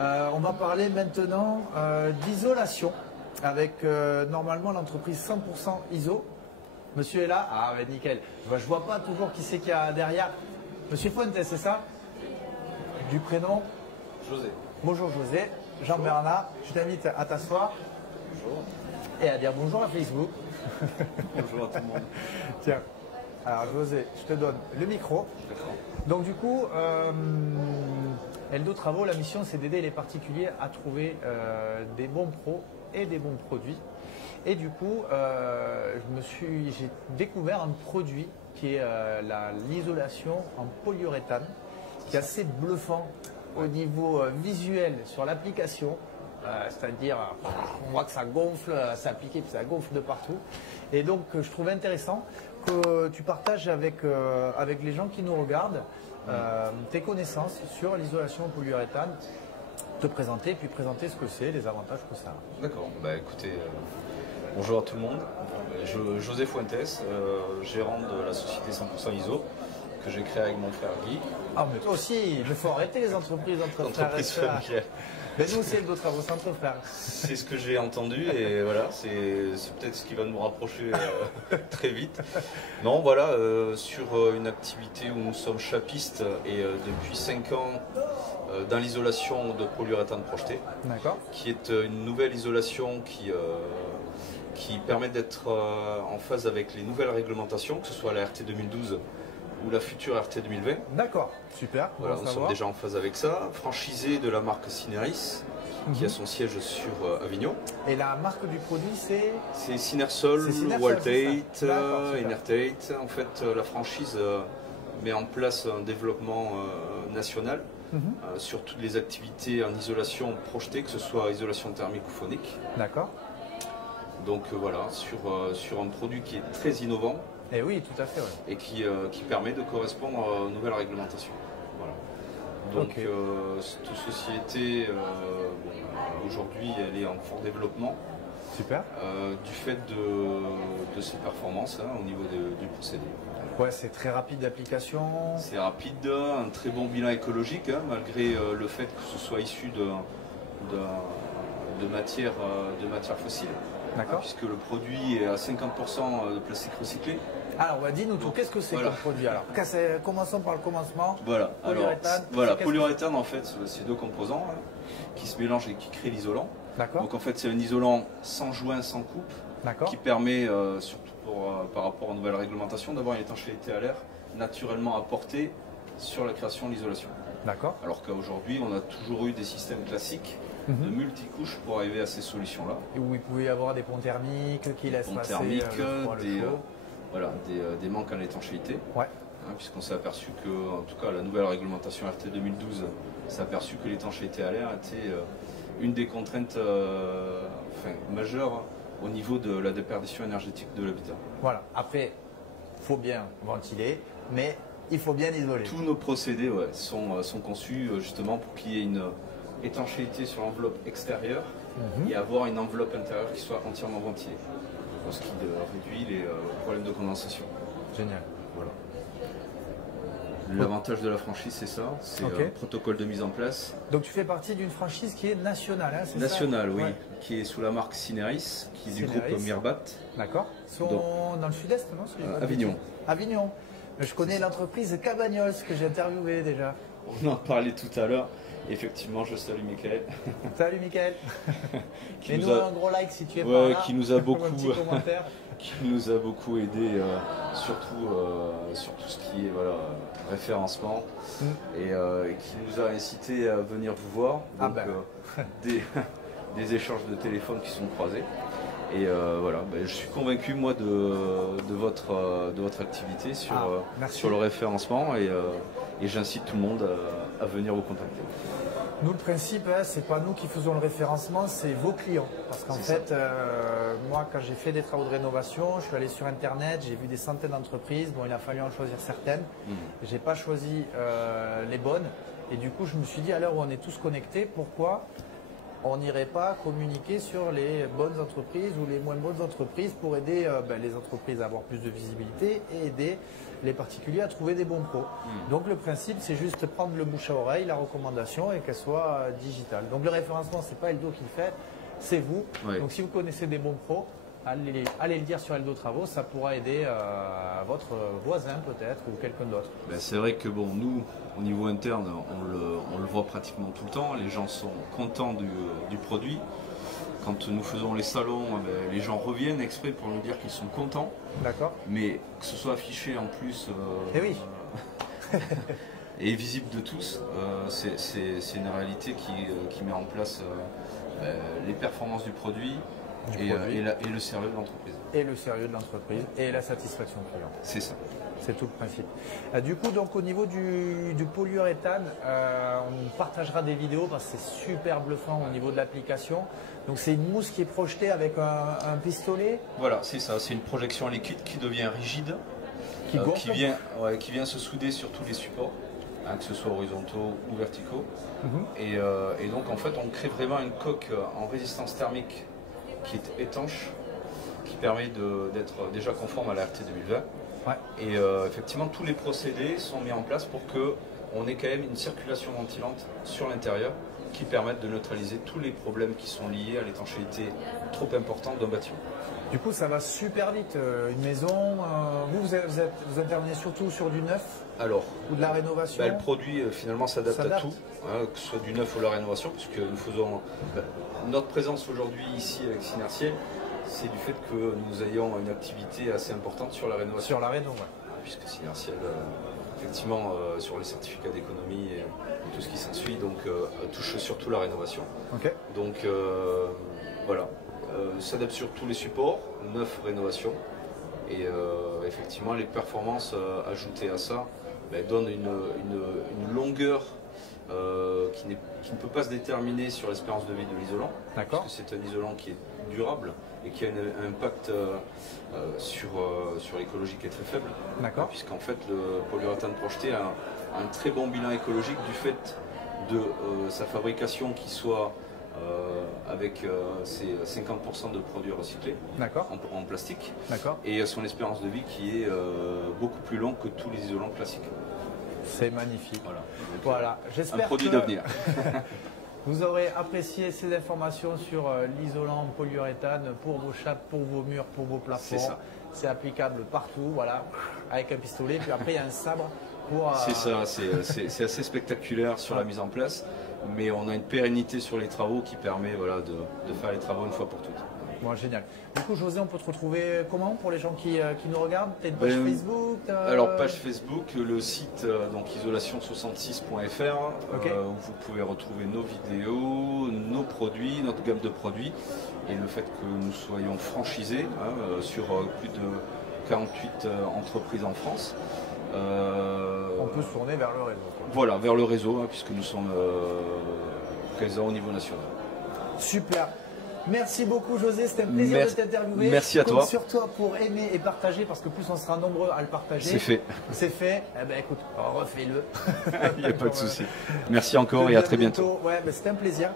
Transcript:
On va parler maintenant d'isolation avec normalement l'entreprise 100% ISO. Monsieur est là? Ah, ouais, nickel. Je vois pas toujours qui c'est qu'il y a derrière. Monsieur Fuentes, c'est ça? Du prénom? José. Bonjour José. Jean-Bernard, je t'invite à t'asseoir. Bonjour. Et à dire bonjour à Facebook. Bonjour à tout le monde. Tiens, alors José, je te donne le micro. D'accord. Donc du coup, Eldo Travaux, la mission c'est d'aider les particuliers à trouver des bons pros et des bons produits. Et du coup, j'ai découvert un produit qui est l'isolation en polyuréthane, qui est assez bluffant au niveau visuel sur l'application. C'est-à-dire, on voit que ça gonfle, c'est appliqué, puis ça gonfle de partout. Et donc, je trouve intéressant que tu partages avec les gens qui nous regardent tes connaissances sur l'isolation en polyuréthane, te présenter, puis présenter ce que c'est, les avantages que ça a. D'accord. Bah écoutez, bonjour à tout le monde. José Fuentes, gérant de la société 100% ISO, que j'ai créée avec mon frère Guy. Ah, mais toi aussi, il faut arrêter les entreprises entre frères et sœurs. Familiale. Mais nous, c'est Eldo Travaux, c'est entre frères. C'est ce que j'ai entendu et voilà, c'est peut-être ce qui va nous rapprocher très vite. Non, voilà, sur une activité où nous sommes chapistes et depuis 5 ans dans l'isolation de polyuréthane projeté, qui est une nouvelle isolation qui permet d'être en phase avec les nouvelles réglementations, que ce soit la RT 2012 ou la future RT 2020. D'accord, super. Voilà, nous sommes déjà en phase avec ça. Franchisé de la marque Cineris, qui a son siège sur Avignon. Et la marque du produit, c'est? C'est Cinersol, Waltate, Enertate. En fait, la franchise met en place un développement national sur toutes les activités en isolation projetée, que ce soit isolation thermique ou phonique. D'accord. Donc voilà, sur un produit qui est très innovant. Et oui, tout à fait. Ouais. Et qui permet de correspondre aux nouvelles réglementations. Voilà. Donc, toute société, aujourd'hui, elle est en fort développement. Super. Du fait de ses performances au niveau du procédé. Ouais, c'est très rapide d'application. C'est rapide, un très bon bilan écologique, malgré le fait que ce soit issu de matières fossiles. D'accord. Puisque le produit est à 50% de plastique recyclé. Alors, dis-nous tout, qu'est-ce que c'est comme produit alors? Commençons par le commencement. Voilà, polyuréthane. Voilà, polyuréthane en fait, c'est deux composants qui se mélangent et qui créent l'isolant. D'accord. Donc en fait, c'est un isolant sans joint, sans coupe, qui permet, surtout par rapport aux nouvelles réglementations, d'avoir une étanchéité à l'air naturellement apportée sur la création de l'isolation. D'accord. Alors qu'aujourd'hui, on a toujours eu des systèmes classiques de multicouches pour arriver à ces solutions-là. Et où il pouvait y avoir des ponts thermiques qui laissent passer thermiques, le froid, le chaud. Voilà, des manques en étanchéité. Ouais. Puisqu'on s'est aperçu que, en tout cas, la nouvelle réglementation RT 2012 s'est aperçu que l'étanchéité à l'air était une des contraintes majeures au niveau de la déperdition énergétique de l'habitat. Voilà. Après, il faut bien ventiler, mais il faut bien isoler. Tous nos procédés sont conçus justement pour qu'il y ait une étanchéité sur l'enveloppe extérieure et avoir une enveloppe intérieure qui soit entièrement ventilée. Ce qui réduit les problèmes de condensation. Génial. Voilà. L'avantage de la franchise, c'est ça, c'est un protocole de mise en place. Donc tu fais partie d'une franchise qui est nationale, c'est ça? Nationale, oui, qui est sous la marque Cineris, qui est du groupe Mirbat. D'accord. Ils sont dans le sud-est, non? Avignon. Avignon. Je connais l'entreprise Cabagnols que j'ai interviewé déjà. On en parlait tout à l'heure. Effectivement, je salue Michael. Salut Michael. Mets-nous un gros like si tu es par là. Qui nous a beaucoup, un petit commentaire. Qui nous a beaucoup aidé, surtout sur tout ce qui est référencement, et qui nous a incité à venir vous voir. Donc, des échanges de téléphone qui sont croisés. Et voilà, je suis convaincu moi de votre activité sur le référencement et j'incite tout le monde à venir vous contacter. Nous, le principe, c'est pas nous qui faisons le référencement, c'est vos clients. Parce qu'en fait, moi, quand j'ai fait des travaux de rénovation, je suis allé sur Internet, j'ai vu des centaines d'entreprises. Bon, il a fallu en choisir certaines. Je n'ai pas choisi les bonnes. Et du coup, je me suis dit, à l'heure où on est tous connectés, pourquoi on n'irait pas communiquer sur les bonnes entreprises ou les moins bonnes entreprises pour aider les entreprises à avoir plus de visibilité et aider les particuliers à trouver des bons pros. Donc le principe, c'est juste prendre le bouche à oreille, la recommandation et qu'elle soit digitale. Donc le référencement, c'est pas Eldo qui le fait, c'est vous. Oui. Donc si vous connaissez des bons pros, allez le dire sur Eldo Travaux, ça pourra aider votre voisin peut-être ou quelqu'un d'autre. Ben, c'est vrai que bon, nous, au niveau interne, on le voit pratiquement tout le temps. Les gens sont contents du produit. Quand nous faisons les salons, ben, les gens reviennent exprès pour nous dire qu'ils sont contents. D'accord. Mais que ce soit affiché en plus Eh oui. et visible de tous, c'est une réalité qui met en place les performances du produit. Et le sérieux de l'entreprise. Et le sérieux de l'entreprise et la satisfaction client. C'est ça. C'est tout le principe. Du coup, donc au niveau du polyuréthane, on partagera des vidéos parce que c'est super bluffant au niveau de l'application. Donc c'est une mousse qui est projetée avec un pistolet. Voilà, c'est ça. C'est une projection liquide qui devient rigide, qui vient se souder sur tous les supports, que ce soit horizontaux ou verticaux. Et donc en fait, on crée vraiment une coque en résistance thermique qui est étanche, qui permet d'être déjà conforme à la RT 2020. Ouais. Et effectivement, tous les procédés sont mis en place pour qu'on ait quand même une circulation ventilante sur l'intérieur qui permette de neutraliser tous les problèmes qui sont liés à l'étanchéité trop importante d'un bâtiment. Du coup, ça va super vite. Une maison, vous intervenez surtout sur du neuf ou de la rénovation. Le produit finalement s'adapte à tout, que ce soit du neuf ou la rénovation, puisque nous faisons notre présence aujourd'hui ici avec Synertiel, c'est du fait que nous ayons une activité assez importante sur la rénovation. Sur la réno, ouais. Puisque Synertiel, effectivement, sur les certificats d'économie et tout ce qui s'ensuit, donc touche surtout la rénovation. Okay. Donc voilà, s'adapte sur tous les supports, neuf rénovation. Et effectivement, les performances ajoutées à ça donnent une longueur qui ne peut pas se déterminer sur l'espérance de vie de l'isolant, parce que c'est un isolant qui est durable et qui a un impact sur l'écologie qui est très faible, puisqu'en fait le polyuréthane projeté a un très bon bilan écologique du fait de sa fabrication qui soit avec ses 50% de produits recyclés en plastique, et son espérance de vie qui est beaucoup plus longue que tous les isolants classiques. C'est magnifique. Voilà. J'espère un produit d'avenir. Vous aurez apprécié ces informations sur l'isolant polyuréthane pour vos chapes, pour vos murs, pour vos plafonds. C'est applicable partout, voilà, avec un pistolet. Puis après, il y a un sabre pour... C'est ça, c'est assez spectaculaire sur la mise en place. Mais on a une pérennité sur les travaux qui permet de faire les travaux une fois pour toutes. Bon, génial. Du coup, José, on peut te retrouver comment pour les gens qui nous regardent? Tu as une page Facebook Alors, page Facebook, le site isolation66.fr où vous pouvez retrouver nos vidéos, nos produits, notre gamme de produits et le fait que nous soyons franchisés sur plus de 48 entreprises en France. On peut se tourner vers le réseau. Voilà, vers le réseau, puisque nous sommes présents au niveau national. Super. Merci beaucoup José, c'était un plaisir de t'interviewer. Merci à toi. Compte sur toi pour aimer et partager, parce que plus on sera nombreux à le partager. C'est fait. C'est fait. Eh ben écoute, refais-le. Il n'y a pas de souci. Merci encore et à très bientôt. Ouais, c'était un plaisir.